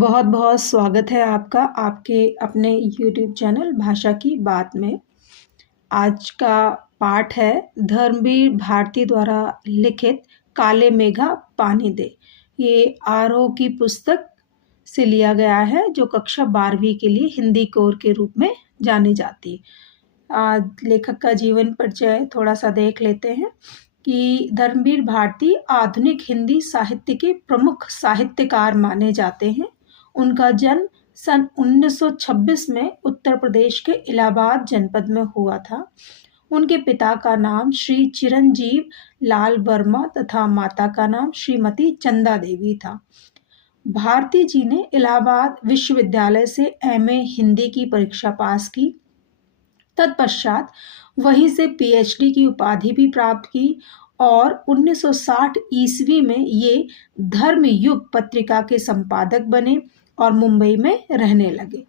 बहुत बहुत स्वागत है आपका आपके अपने यूट्यूब चैनल भाषा की बात में। आज का पाठ है धर्मवीर भारती द्वारा लिखित काले मेघा पानी दे। ये आरओ की पुस्तक से लिया गया है जो कक्षा 12वीं के लिए हिंदी कोर के रूप में जानी जाती है। लेखक का जीवन परिचय थोड़ा सा देख लेते हैं कि धर्मवीर भारती आधुनिक हिंदी साहित्य के प्रमुख साहित्यकार माने जाते हैं। उनका जन्म सन 1926 में उत्तर प्रदेश के इलाहाबाद जनपद में हुआ था। उनके पिता का नाम श्री चिरंजीव लाल वर्मा तथा माता का नाम श्रीमती चंदा देवी था। भारती जी ने इलाहाबाद विश्वविद्यालय से एमए हिंदी की परीक्षा पास की। तत्पश्चात वहीं से पीएचडी की उपाधि भी प्राप्त की और 1960 ईस्वी में ये धर्मयुग पत्रिका के संपादक बने और मुंबई में रहने लगे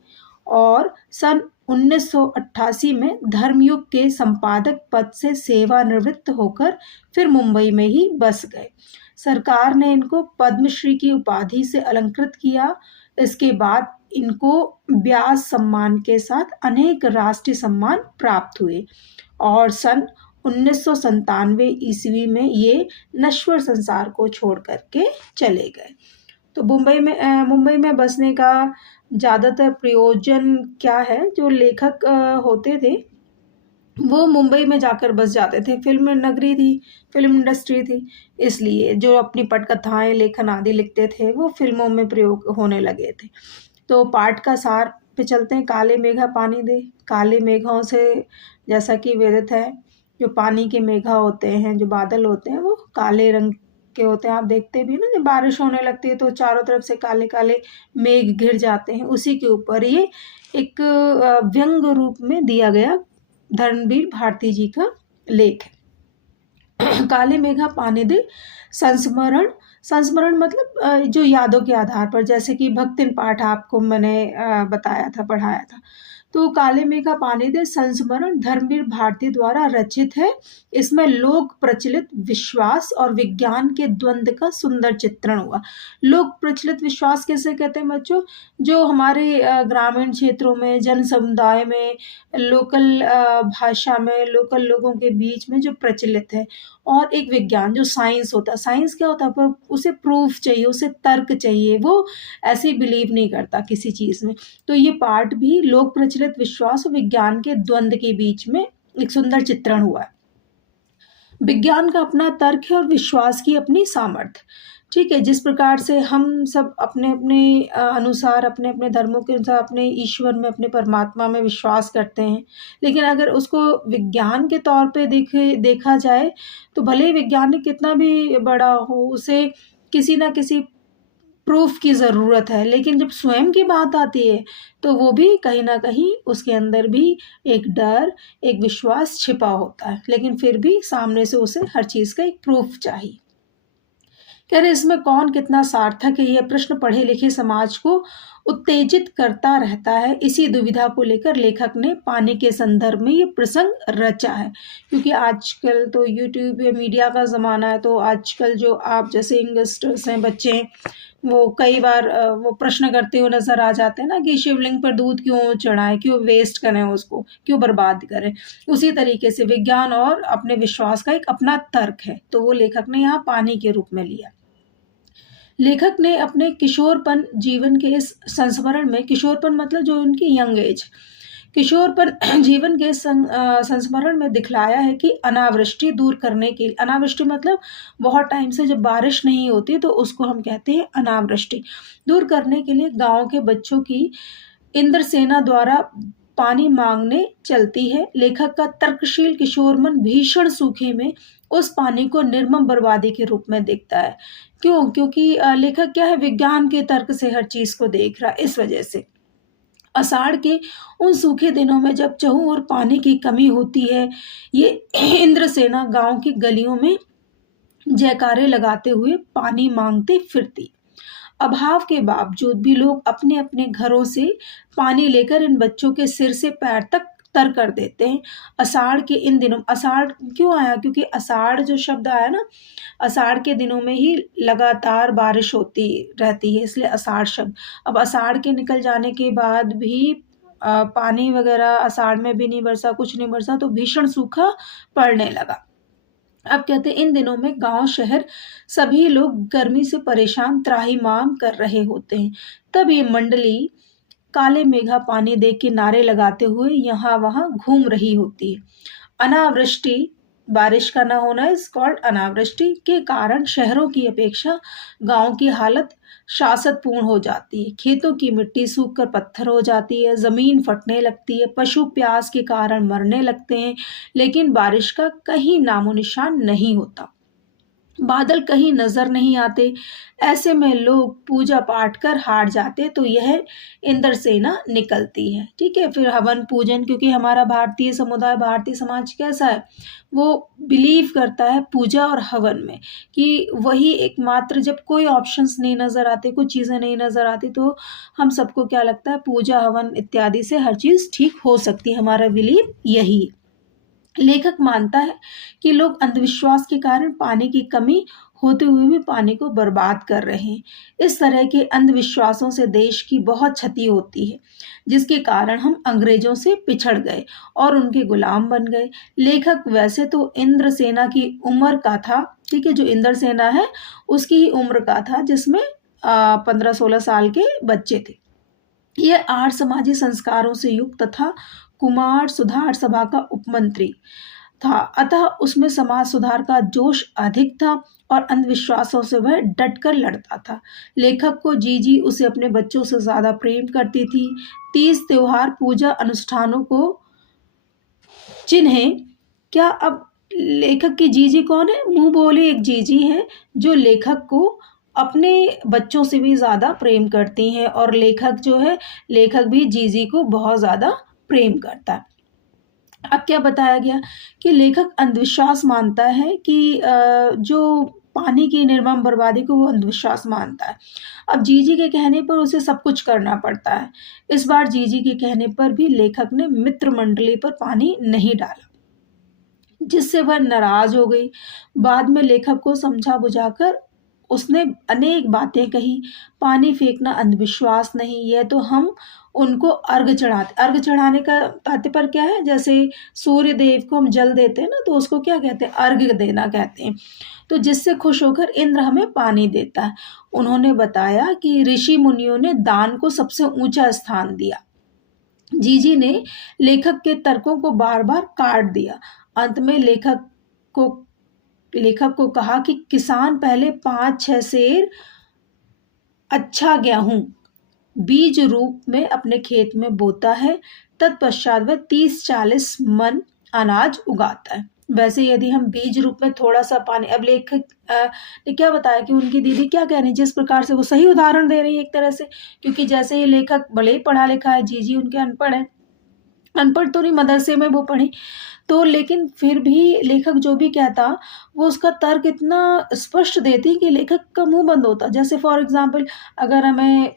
और सन 1988 में धर्मयुग के संपादक पद से सेवानिवृत्त होकर फिर मुंबई में ही बस गए। सरकार ने इनको पद्मश्री की उपाधि से अलंकृत किया। इसके बाद इनको व्यास सम्मान के साथ अनेक राष्ट्रीय सम्मान प्राप्त हुए और सन 1997 ईस्वी में ये नश्वर संसार को छोड़ करके चले गए। तो मुंबई में बसने का ज़्यादातर प्रयोजन क्या है? जो लेखक होते थे वो मुंबई में जाकर बस जाते थे। फिल्म नगरी थी, फिल्म इंडस्ट्री थी, इसलिए जो अपनी पटकथाएं लेखन आदि लिखते थे वो फिल्मों में प्रयोग होने लगे थे। तो पाठ का सार पे चलते हैं। काले मेघा पानी दे। काले मेघों से जैसा कि विदित है, जो पानी के मेघा होते हैं, जो बादल होते हैं वो काले रंग के होते हैं। आप देखते भी ना, जब बारिश होने लगती है तो चारों तरफ से काले काले मेघ घिर जाते हैं। उसी के ऊपर ये एक व्यंग रूप में दिया गया धर्मवीर भारती जी का लेख है। काले मेघा पानी दे संस्मरण मतलब जो यादों के आधार पर, जैसे कि भक्तिन पाठ आपको मैंने बताया था, पढ़ाया था। तो काले मेघा पानी दे संस्मरण धर्मवीर भारती द्वारा रचित है। इसमें लोक प्रचलित विश्वास और विज्ञान के द्वंद्व का सुंदर चित्रण हुआ। लोक प्रचलित विश्वास कैसे कहते हैं बच्चों? जो हमारे ग्रामीण क्षेत्रों में, जन समुदाय में, लोकल भाषा में, लोकल लोगों के बीच में जो प्रचलित है। और एक विज्ञान जो साइंस होता है। साइंस क्या होता है? पर उसे प्रूफ चाहिए, उसे तर्क चाहिए, वो ऐसे ही बिलीव नहीं करता किसी चीज़ में। तो ये पार्ट भी लोक प्रचलित विश्वास और विज्ञान के द्वंद्व के बीच में एक सुंदर चित्रण हुआ है। विज्ञान का अपना तर्क है और विश्वास की अपनी सामर्थ्य। ठीक है, जिस प्रकार से हम सब अपने अपने अनुसार, अपने अपने धर्मों के अनुसार अपने ईश्वर में, अपने परमात्मा में विश्वास करते हैं, लेकिन अगर उसको विज्ञान के तौर पे देखा जाए तो भले ही वैज्ञानिक कितना भी बड़ा हो, उसे किसी ना किसी प्रूफ की ज़रूरत है। लेकिन जब स्वयं की बात आती है तो वो भी कहीं ना कहीं उसके अंदर भी एक डर, एक विश्वास छिपा होता है, लेकिन फिर भी सामने से उसे हर चीज़ का एक प्रूफ चाहिए। कह रहे इसमें कौन कितना सार्थक है, यह प्रश्न पढ़े लिखे समाज को उत्तेजित करता रहता है। इसी दुविधा को लेकर लेखक ने पानी के संदर्भ में ये प्रसंग रचा है। क्योंकि आजकल तो यूट्यूब या मीडिया का ज़माना है, तो आजकल जो आप जैसे यंगस्टर्स हैं, बच्चे हैं, वो कई बार वो प्रश्न करते हुए नजर आ जाते हैं ना कि शिवलिंग पर दूध क्यों चढ़ाएं, क्यों वेस्ट करें, उसको क्यों बर्बाद करें। उसी तरीके से विज्ञान और अपने विश्वास का एक अपना तर्क है, तो वो लेखक ने यहाँ पानी के रूप में लिया। लेखक ने अपने किशोरपन जीवन के इस संस्मरण में, किशोरपन मतलब जो उनकी यंग एज, किशोरपन जीवन के संस्मरण में दिखलाया है कि अनावृष्टि दूर करने के लिए, अनावृष्टि मतलब बहुत टाइम से जब बारिश नहीं होती तो उसको हम कहते हैं अनावृष्टि, दूर करने के लिए गांव के बच्चों की इंद्रसेना द्वारा पानी मांगने चलती है। लेखक का तर्कशील किशोर मन भीषण सूखे में उस पानी को निर्मम बर्बादी के रूप में देखता है। क्यों? क्योंकि लेखक क्या है, विज्ञान के तर्क से हर चीज को देख रहा है। इस वजह से आषाढ़ के उन सूखे दिनों में जब चहु और पानी की कमी होती है, ये इंद्रसेना गांव की गलियों में जयकारे लगाते हुए पानी मांगते फिरती। अभाव के बावजूद भी लोग अपने अपने घरों से पानी लेकर इन बच्चों के सिर से पैर तक तर कर देते हैं। आषाढ़ के इन दिनों, आषाढ़ क्यों आया? क्योंकि आषाढ़ जो शब्द आया ना, आषाढ़ के दिनों में ही लगातार बारिश होती रहती है, इसलिए आषाढ़ शब्द। अब आषाढ़ के निकल जाने के बाद भी पानी वगैरह आषाढ़ में भी नहीं बरसा, कुछ नहीं बरसा, तो भीषण सूखा पड़ने लगा। अब कहते हैं इन दिनों में गांव शहर सभी लोग गर्मी से परेशान त्राहिमाम कर रहे होते हैं। तब ये मंडली काले मेघा पानी देख के नारे लगाते हुए यहाँ वहां घूम रही होती है। अनावृष्टि, बारिश का न होना इज कॉल्ड अनावृष्टि, के कारण शहरों की अपेक्षा गांव की हालत शासतपूर्ण हो जाती है। खेतों की मिट्टी सूख कर पत्थर हो जाती है, जमीन फटने लगती है, पशु प्यास के कारण मरने लगते हैं, लेकिन बारिश का कहीं नामो निशान नहीं होता। बादल कहीं नजर नहीं आते। ऐसे में लोग पूजा पाठ कर हार जाते, तो यह इंद्रसेना निकलती है। ठीक है, फिर हवन पूजन, क्योंकि हमारा भारतीय समुदाय, भारतीय समाज कैसा है, वो बिलीव करता है पूजा और हवन में, कि वही एकमात्र, जब कोई ऑप्शंस नहीं नजर आते, कुछ चीजें नहीं नजर आती, तो हम सबको क्या लगता है, पूजा हवन इत्यादि से हर चीज ठीक हो सकती है। हमारा बिलीव यही है। लेखक मानता है कि लोग अंधविश्वास के कारण पानी की कमी होते हुए भी पानी को बर्बाद कर रहे हैं। इस तरह के अंधविश्वासों से देश की बहुत क्षति होती है, जिसके कारण हम अंग्रेजों से पिछड़ गए और उनके गुलाम बन गए। लेखक वैसे तो इंद्रसेना की उम्र का था, ठीक है, जो इंद्रसेना है उसकी ही उम्र का था, जिसमें 15-16 साल के बच्चे थे। यह आर्य समाजी संस्कारों से युक्त तथा कुमार सुधार सभा का उपमंत्री था, अतः उसमें समाज सुधार का जोश अधिक था और अंधविश्वासों से वह डटकर लड़ता था। लेखक को जीजी उसे अपने बच्चों से ज्यादा प्रेम करती थी। तीज त्योहार पूजा अनुष्ठानों को चिन्हें क्या? अब लेखक की जीजी कौन है? मुंह बोली एक जीजी है जो लेखक को अपने बच्चों से भी ज्यादा प्रेम करती हैं, और लेखक जो है, लेखक भी जीजी को बहुत ज्यादा प्रेम करता है। अब क्या बताया गया कि लेखक अंधविश्वास मानता है कि जो पानी की निर्मम बर्बादी को वो अंधविश्वास मानता है। अब जीजी के कहने पर उसे सब कुछ करना पड़ता है। इस बार जीजी के कहने पर भी लेखक ने मित्र मंडली पर पानी नहीं डाला, जिससे वह नाराज हो गई। बाद में लेखक को समझा बुझाकर उसने अनेक बातें कही। पानी फेंकना अंधविश्वास नहीं, यह तो हम उनको अर्घ चढ़ाते, अर्घ चढ़ाने का तात्पर्य क्या है? जैसे सूर्य देव को हम जल देते हैं ना, तो उसको क्या कहते हैं? अर्घ देना कहते हैं। तो जिससे खुश होकर इंद्र हमें पानी देता है। उन्होंने बताया कि ऋषि मुनियों ने दान को सबसे ऊंचा स्थान दिया। जीजी ने लेखक के तर्कों को बार बार काट दिया। अंत में लेखक को कहा कि किसान पहले 5-6 सेर अच्छा गेहूं बीज रूप में अपने खेत में बोता है, तत्पश्चात वह 30-40 मन अनाज उगाता है। वैसे यदि हम बीज रूप में थोड़ा सा पानी, अब लेखक ने क्या बताया कि उनकी दीदी क्या कह रही है, जिस प्रकार से वो सही उदाहरण दे रही है एक तरह से, क्योंकि जैसे ये लेखक भले ही पढ़ा लिखा है, जीजी उनके अनपढ़ है, अनपढ़ तो नहीं, मदरसे में वो पढ़ी, तो लेकिन फिर भी लेखक जो भी कहता, वो उसका तर्क इतना स्पष्ट देती कि लेखक का मुंह बंद होता। जैसे फॉर एग्जाम्पल, अगर हमें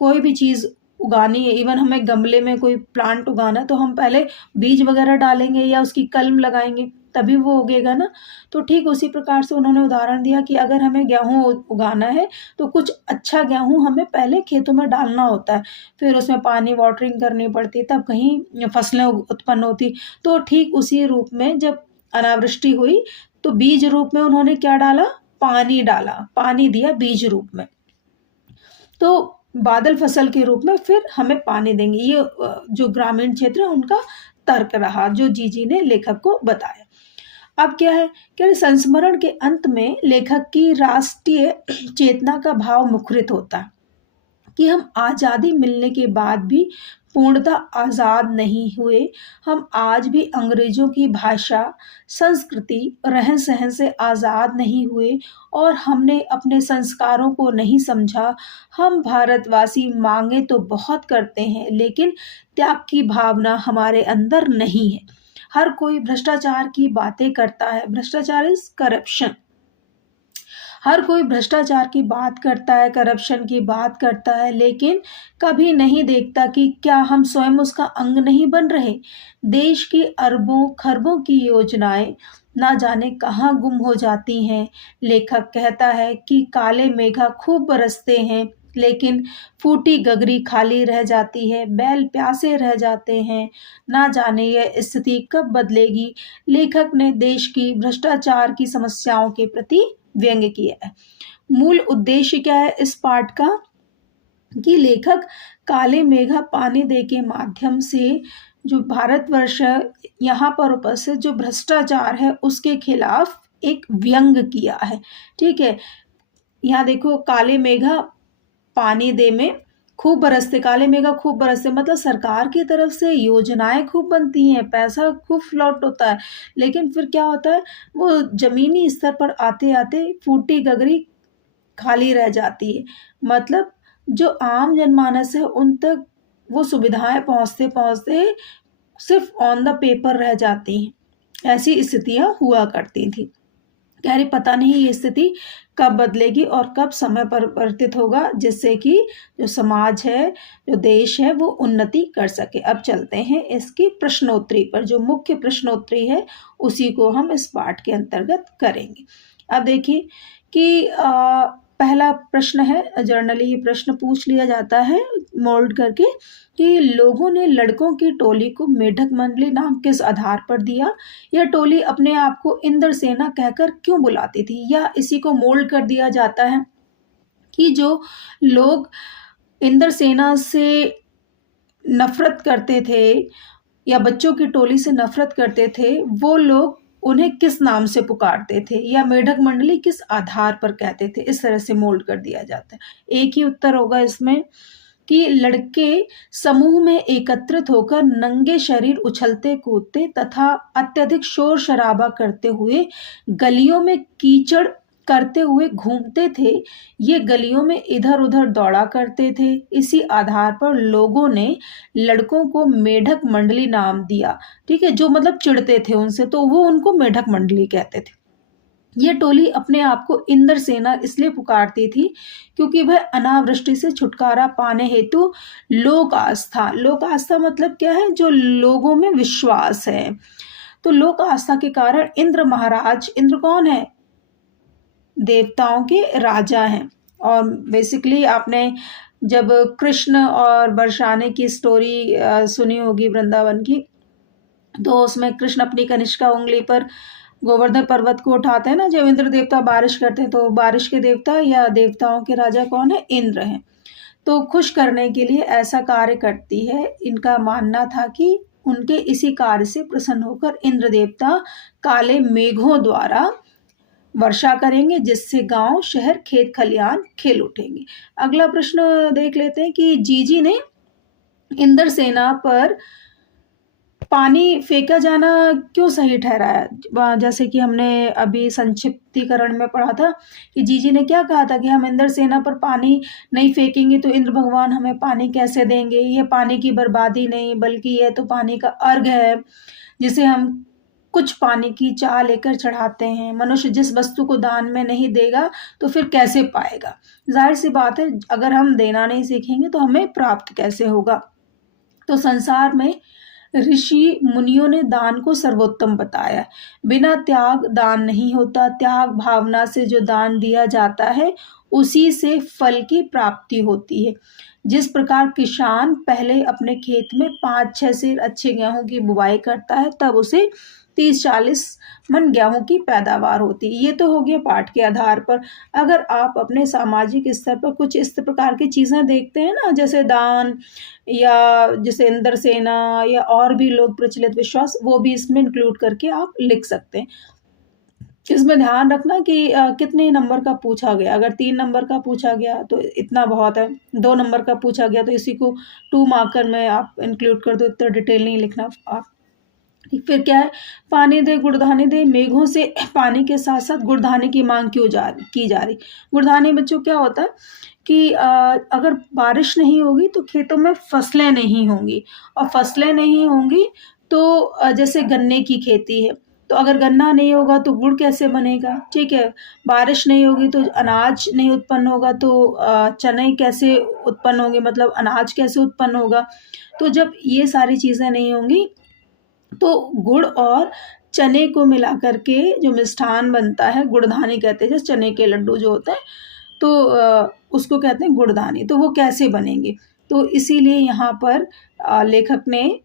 कोई भी चीज़ उगानी है, इवन हमें गमले में कोई प्लांट उगाना है, तो हम पहले बीज वगैरह डालेंगे या उसकी कलम लगाएंगे, तभी वो उगेगा ना। तो ठीक उसी प्रकार से उन्होंने उदाहरण दिया कि अगर हमें गेहूं उगाना है, तो कुछ अच्छा गेहूं हमें पहले खेतों में डालना होता है, फिर उसमें पानी वाटरिंग करनी पड़ती है, तब कहीं फसलें उत्पन्न होती। तो ठीक उसी रूप में जब अनावृष्टि हुई, तो बीज रूप में उन्होंने क्या डाला? पानी डाला, पानी दिया बीज रूप में, तो बादल फसल के रूप में फिर हमें पानी देंगे। ये जो ग्रामीण क्षेत्र है उनका तर्क रहा, जो जीजी ने लेखक को बताया। अब क्या है, क्या संस्मरण के अंत में लेखक की राष्ट्रीय चेतना का भाव मुखरित होता है कि हम आज़ादी मिलने के बाद भी पूर्णतः आज़ाद नहीं हुए। हम आज भी अंग्रेजों की भाषा, संस्कृति, रहन सहन से आज़ाद नहीं हुए और हमने अपने संस्कारों को नहीं समझा। हम भारतवासी मांगे तो बहुत करते हैं, लेकिन त्याग की भावना हमारे अंदर नहीं है। हर कोई भ्रष्टाचार की बातें करता है। भ्रष्टाचार इज करप्शन। हर कोई भ्रष्टाचार की बात करता है, करप्शन की बात करता है, लेकिन कभी नहीं देखता कि क्या हम स्वयं उसका अंग नहीं बन रहे। देश की अरबों खरबों की योजनाएं ना जाने कहाँ गुम हो जाती हैं। लेखक कहता है कि काले मेघा खूब बरसते हैं, लेकिन फूटी गगरी खाली रह जाती है, बैल प्यासे रह जाते हैं। ना जाने यह स्थिति कब बदलेगी। लेखक ने देश की भ्रष्टाचार की समस्याओं के प्रति व्यंग्य किया है। मूल उद्देश्य क्या है इस पाठ का कि लेखक काले मेघा पानी दे के माध्यम से जो भारतवर्ष है, यहाँ पर उपस्थित जो भ्रष्टाचार है उसके खिलाफ एक व्यंग किया है। ठीक है, यहाँ देखो काले मेघा पानी दे में खूब बरसते, काले मेघा खूब बरसते मतलब सरकार की तरफ से योजनाएं खूब बनती हैं, पैसा खूब फ्लॉट होता है, लेकिन फिर क्या होता है वो जमीनी स्तर पर आते आते फूटी गगरी खाली रह जाती है। मतलब जो आम जनमानस है उन तक वो सुविधाएं पहुंचते पहुंचते सिर्फ ऑन द पेपर रह जाती हैं। ऐसी स्थितियां हुआ करती थी। कह रही पता नहीं ये स्थिति कब बदलेगी और कब समय परिवर्तित होगा, जिससे कि जो समाज है, जो देश है, वो उन्नति कर सके। अब चलते हैं इसकी प्रश्नोत्तरी पर। जो मुख्य प्रश्नोत्तरी है उसी को हम इस पाठ के अंतर्गत करेंगे। अब देखिए कि पहला प्रश्न है, जर्नली ये प्रश्न पूछ लिया जाता है मोल्ड करके कि लोगों ने लड़कों की टोली को मेढक मंडली नाम किस आधार पर दिया। यह टोली अपने आप को इंद्र सेना कहकर क्यों बुलाती थी। या इसी को मोल्ड कर दिया जाता है कि जो लोग इंद्र सेना से नफरत करते थे या बच्चों की टोली से नफरत करते थे, वो लोग उन्हें किस नाम से पुकारते थे या मेढक मंडली किस आधार पर कहते थे। इस तरह से मोल्ड कर दिया जाता है। एक ही उत्तर होगा इसमें कि लड़के समूह में एकत्रित होकर नंगे शरीर उछलते कूदते तथा अत्यधिक शोर शराबा करते हुए गलियों में कीचड़ करते हुए घूमते थे। ये गलियों में इधर उधर दौड़ा करते थे। इसी आधार पर लोगों ने लड़कों को मेढक मंडली नाम दिया। ठीक है, जो मतलब चिढ़ते थे उनसे तो वो उनको मेढक मंडली कहते थे। ये टोली अपने आप को इंद्र सेना इसलिए पुकारती थी क्योंकि वह अनावृष्टि से छुटकारा पाने हेतु लोक आस्था मतलब क्या है, जो लोगों में विश्वास है। तो लोक आस्था के कारण इंद्र महाराज, इंद्र कौन है, देवताओं के राजा हैं। और बेसिकली आपने जब कृष्ण और बरसाने की स्टोरी सुनी होगी वृंदावन की, तो उसमें कृष्ण अपनी कनिष्का उंगली पर गोवर्धन पर्वत को उठाते हैं ना, जब इंद्र देवता बारिश करते हैं, तो बारिश के देवता या देवताओं के राजा कौन है, इंद्र हैं। तो खुश करने के लिए ऐसा कार्य करती है। इनका मानना था कि उनके इसी कार्य से प्रसन्न होकर इंद्र देवता काले मेघों द्वारा वर्षा करेंगे, जिससे गांव शहर खेत खलियान खिल उठेंगे। अगला प्रश्न देख लेते हैं कि जीजी ने इंद्र सेना पर पानी फेंका जाना क्यों सही ठहराया। जैसे कि हमने अभी संक्षिप्तीकरण में पढ़ा था कि जीजी ने क्या कहा था कि हम इंद्र सेना पर पानी नहीं फेंकेंगे तो इंद्र भगवान हमें पानी कैसे देंगे। यह पानी की बर्बादी नहीं बल्कि यह तो पानी का अर्घ है, जिसे हम कुछ पानी की चाह लेकर चढ़ाते हैं। मनुष्य जिस वस्तु को दान में नहीं देगा तो फिर कैसे पाएगा। जाहिर सी बात है, अगर हम देना नहीं सीखेंगे तो हमें प्राप्त कैसे होगा। तो संसार में ऋषि मुनियों ने दान को सर्वोत्तम बताया। बिना त्याग दान नहीं होता। त्याग भावना से जो दान दिया जाता है उसी से फल की प्राप्ति होती है। जिस प्रकार किसान पहले अपने खेत में 5-6 सेर अच्छे गेहूं की बुवाई करता है, तब उसे 30-40 मन गेहूं की पैदावार होती है। ये तो हो गया पाठ के आधार पर। अगर आप अपने सामाजिक स्तर पर कुछ इस प्रकार की चीजें देखते हैं ना, जैसे दान या जैसे इंद्र सेना या और भी लोग प्रचलित विश्वास, वो भी इसमें इंक्लूड करके आप लिख सकते हैं। इसमें ध्यान रखना कि कितने नंबर का पूछा गया। अगर 3 नंबर का पूछा गया तो इतना बहुत है, 2 नंबर का पूछा गया तो इसी को 2 मार्कर में आप इंक्लूड कर दो, इतना डिटेल नहीं लिखना आप। फिर क्या है, पानी दे गुड़धानी दे, मेघों से पानी के साथ साथ गुड़धानी की मांग की जा रही। गुड़धानी बच्चों क्या होता है कि अगर बारिश नहीं होगी तो खेतों में फसलें नहीं होंगी, और फसलें नहीं होंगी तो जैसे गन्ने की खेती है तो अगर गन्ना नहीं होगा तो गुड़ कैसे बनेगा, ठीक है। बारिश नहीं होगी तो अनाज नहीं उत्पन्न होगा, तो चने कैसे उत्पन्न होंगे, मतलब अनाज कैसे उत्पन्न होगा। तो जब ये सारी चीज़ें नहीं होंगी तो गुड़ और चने को मिला करके जो मिष्ठान बनता है, गुड़धानी कहते हैं, जैसे चने के लड्डू जो होते हैं, तो उसको कहते हैं गुड़धानी। तो वो कैसे बनेंगे, तो इसीलिए यहाँ पर लेखक ने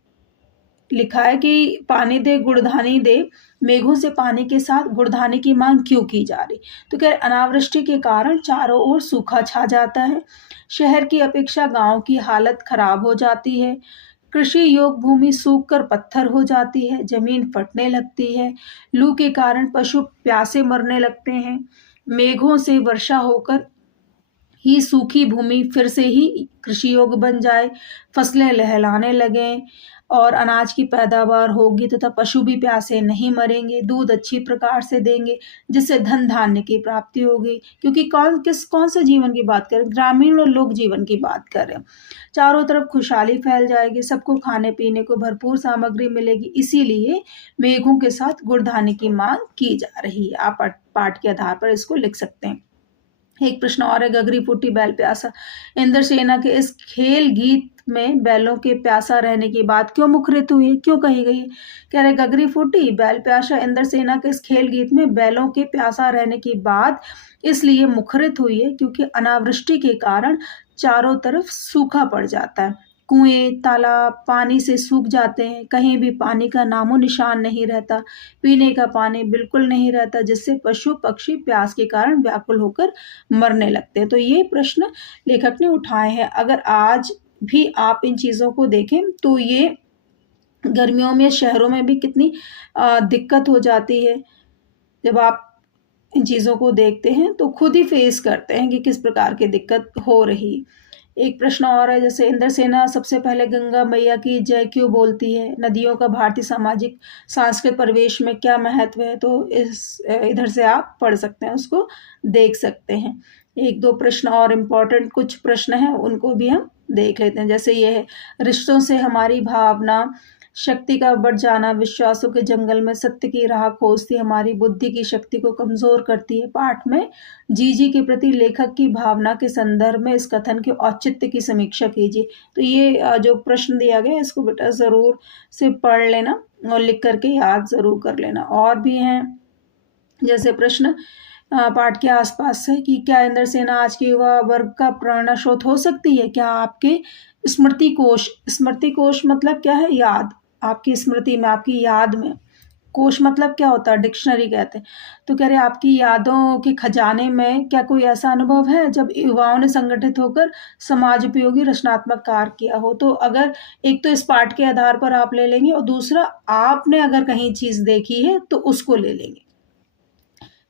लिखा है कि पानी दे गुड़धानी दे, मेघों से पानी के साथ गुड़धानी की मांग क्यों की जा रही। तो कह रहे अनावृष्टि के कारण चारों ओर सूखा छा जाता है, शहर की अपेक्षा गांव की हालत खराब हो जाती है, कृषि योग्य भूमि सूख कर पत्थर हो जाती है, जमीन फटने लगती है, लू के कारण पशु प्यासे मरने लगते हैं, मेघों से वर्षा होकर ही सूखी भूमि फिर से ही कृषि योग्य बन जाए, फसलें लहलाने लगें और अनाज की पैदावार होगी तथा पशु भी प्यासे नहीं मरेंगे, दूध अच्छी प्रकार से देंगे, जिससे धन धान्य की प्राप्ति होगी। क्योंकि कौन से जीवन की बात करें, ग्रामीण और लोक जीवन की बात कर रहे हैं। चारों तरफ खुशहाली फैल जाएगी, सबको खाने पीने को भरपूर सामग्री मिलेगी, इसीलिए मेघों के साथ गुड़धानी की मांग की जा रही है। आप पाठ के आधार पर इसको लिख सकते हैं। एक प्रश्न और है, गगरी फूटी बैल प्यासा। इंद्रसेना के इस खेल गीत में बैलों के प्यासा रहने की बात क्यों मुखरित हुई है, क्यों कही गई है। कह रहे गगरी फूटी बैल प्यासा, इंद्रसेना के इस खेल गीत में बैलों के प्यासा रहने की बात इसलिए मुखरित हुई है क्योंकि अनावृष्टि के कारण चारों तरफ सूखा पड़ जाता है, कुएं तालाब पानी से सूख जाते हैं, कहीं भी पानी का नामो निशान नहीं रहता, पीने का पानी बिल्कुल नहीं रहता, जिससे पशु पक्षी प्यास के कारण व्याकुल होकर मरने लगते हैं। तो ये प्रश्न लेखक ने उठाए हैं। अगर आज भी आप इन चीज़ों को देखें तो ये गर्मियों में शहरों में भी कितनी दिक्कत हो जाती है। जब आप इन चीज़ों को देखते हैं तो खुद ही फेस करते हैं कि किस प्रकार की दिक्कत हो रही। एक प्रश्न और है, जैसे इंद्रसेना सबसे पहले गंगा मैया की जय क्यों बोलती है, नदियों का भारतीय सामाजिक सांस्कृतिक परिवेश में क्या महत्व है। तो इधर से आप पढ़ सकते हैं, उसको देख सकते हैं। एक दो प्रश्न और इम्पोर्टेंट कुछ प्रश्न हैं, उनको भी हम देख लेते हैं। जैसे ये है, रिश्तों से हमारी भावना शक्ति का बढ़ जाना विश्वासों के जंगल में सत्य की राह खोजती हमारी बुद्धि की शक्ति को कमजोर करती है। पाठ में जीजी के प्रति लेखक की भावना के संदर्भ में इस कथन के औचित्य की समीक्षा कीजिए। तो ये जो प्रश्न दिया गया है इसको बेटा जरूर से पढ़ लेना और लिख करके याद जरूर कर लेना। और भी हैं जैसे प्रश्न पाठ के आसपास से कि क्या इंद्रसेना आज के युवा वर्ग का प्रेरणा स्रोत हो सकती है। क्या आपके स्मृति कोश मतलब क्या है, याद, आपकी स्मृति में, आपकी याद में। कोश मतलब क्या होता है, डिक्शनरी कहते हैं। तो कह रहे आपकी यादों के खजाने में क्या कोई ऐसा अनुभव है जब युवाओं ने संगठित होकर समाज उपयोगी रचनात्मक कार्य किया हो। तो अगर एक तो इस पाठ के आधार पर आप ले लेंगे और दूसरा आपने अगर कहीं चीज देखी है तो उसको ले लेंगे,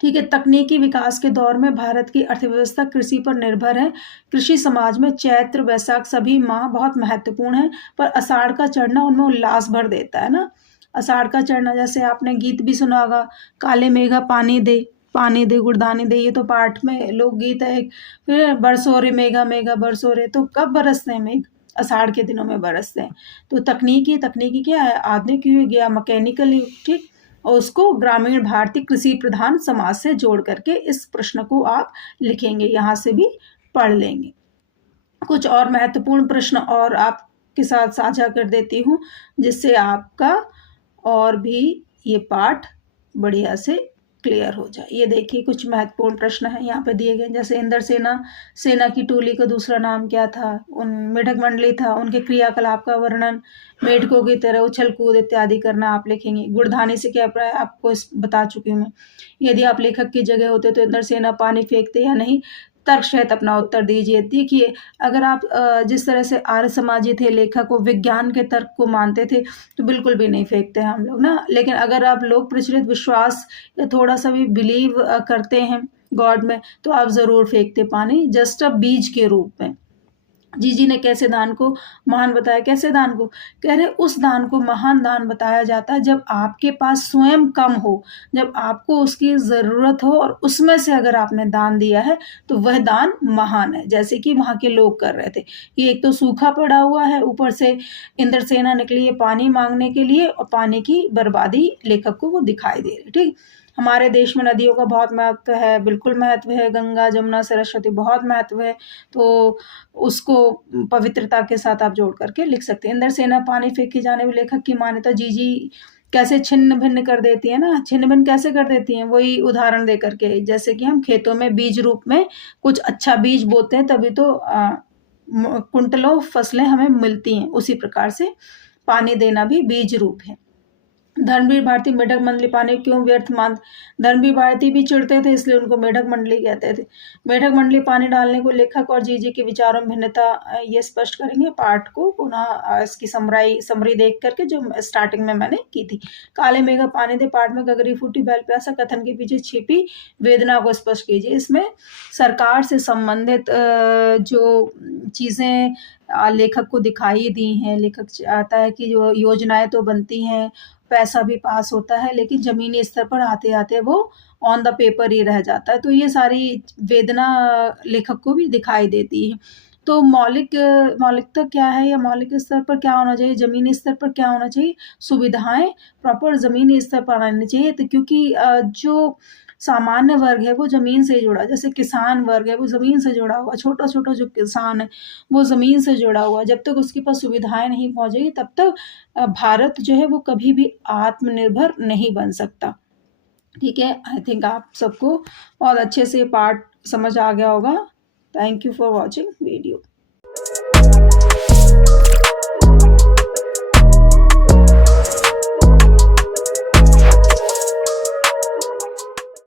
ठीक है। तकनीकी विकास के दौर में भारत की अर्थव्यवस्था कृषि पर निर्भर है। कृषि समाज में चैत्र वैशाख सभी माह बहुत महत्वपूर्ण है, पर आषाढ़ का चढ़ना उनमें उल्लास भर देता है ना। आषाढ़ का चढ़ना, जैसे आपने गीत भी सुना होगा, काले मेघा पानी दे गुड़धानी दे, ये तो पाठ में लोकगीत है। फिर बरसो रे मेघा मेघा बरसो रे, तो कब बरसते हैं मेघ, आषाढ़ के दिनों में बरसते हैं। तो तकनीकी क्या है, आधुनिक युग या मैकेनिकल युग, ठीक। और उसको ग्रामीण भारतीय कृषि प्रधान समाज से जोड़ करके इस प्रश्न को आप लिखेंगे, यहाँ से भी पढ़ लेंगे। कुछ और महत्वपूर्ण प्रश्न और आपके साथ साझा कर देती हूँ, जिससे आपका और भी ये पाठ बढ़िया से क्लियर हो जाए। ये देखिए कुछ महत्वपूर्ण प्रश्न है यहाँ पे दिए गए, जैसे इंद्रसेना सेना की टोली का दूसरा नाम क्या था, उन मेढक मंडली था, उनके क्रियाकलाप का वर्णन, मेढकों की तरह उछल कूद इत्यादि करना आप लिखेंगे। गुड़धानी से क्या प्राय आपको बता चुकी हूँ मैं। यदि आप लेखक की जगह होते तो इंद्रसेना पानी फेंकते या नहीं, तर्क सहित अपना उत्तर दीजिए। देखिए अगर आप जिस तरह से आर्य समाजी थे, लेखक को विज्ञान के तर्क को मानते थे, तो बिल्कुल भी नहीं फेंकते हम लोग ना। लेकिन अगर आप लोग प्रचलित विश्वास या थोड़ा सा भी बिलीव करते हैं गॉड में, तो आप जरूर फेंकते पानी, जस्ट अ बीज के रूप में। जीजी ने कैसे दान को महान बताया, कैसे दान को? कह रहे उस दान को महान दान बताया जाता है जब आपके पास स्वयं कम हो, जब आपको उसकी ज़रूरत हो और उसमें से अगर आपने दान दिया है, तो वह दान महान है। जैसे कि वहाँ के लोग कर रहे थे। ये एक तो सूखा पड़ा हुआ है, ऊपर से इंद्रसेना निकली है पानी माँगने के लिए और पानी की बर्बादी लेखक को वो दिखाई दे रही, ठीक? हमारे देश में नदियों का बहुत महत्व है, बिल्कुल महत्व है, गंगा, जमुना, सरस्वती बहुत महत्व है, तो उसको पवित्रता के साथ आप जोड़ करके लिख सकते हैं। इंद्रसेना पानी फेंके जाने में लेखक की मान्यता जीजी कैसे छिन्न-भिन्न कर देती है ना, छिन्न-भिन्न कैसे कर देती हैं? वही उदाहरण दे कर के, जैसे कि हम खेतों में बीज रूप में कुछ अच्छा बीज बोते हैं तभी तो कुंटलों फसलें हमें मिलती हैं, उसी प्रकार से पानी देना भी बीज रूप है। धर्मवीर भारती मेढक मंडली पानी क्यों व्यर्थ मान, धर्मवीर भारती भी चिढ़ते थे इसलिए उनको मेढक मंडली कहते थे। मेढक मंडली पानी डालने को लेखक और जीजी के विचारों में भिन्नता ये स्पष्ट करेंगे पाठ को पुनः इसकी समरी देख करके जो स्टार्टिंग में मैंने की थी। काले मेघा पानी दे पाठ में गगरी फूटी बैल प्यासा कथन के पीछे छिपी वेदना को स्पष्ट कीजिए। इसमें सरकार से संबंधित जो चीज़ें लेखक को दिखाई दी हैं, लेखक चाहता है कि जो योजनाएं तो बनती हैं, पैसा भी पास होता है, लेकिन ज़मीनी स्तर पर आते-आते वो ऑन द पेपर ही रह जाता है। तो ये सारी वेदना लेखक को भी दिखाई देती है। तो मौलिकता क्या है या मौलिक स्तर पर क्या होना चाहिए, ज़मीनी स्तर पर क्या होना चाहिए? सुविधाएँ प्रॉपर ज़मीनी स्तर पर आनी चाहिए तो क्योंकि जो सामान्य वर्ग है वो ज़मीन से जुड़ा, जैसे किसान वर्ग है वो ज़मीन से जुड़ा हुआ, छोटा-छोटा जो किसान है वो ज़मीन से जुड़ा हुआ है। जब तक उसके पास सुविधाएँ नहीं पहुँचेगी तब तक भारत जो है वो कभी भी आत्मनिर्भर नहीं बन सकता। ठीक है? आई थिंक आप सबको बहुत अच्छे से पाठ समझ आ गया होगा। Thank you for watching video.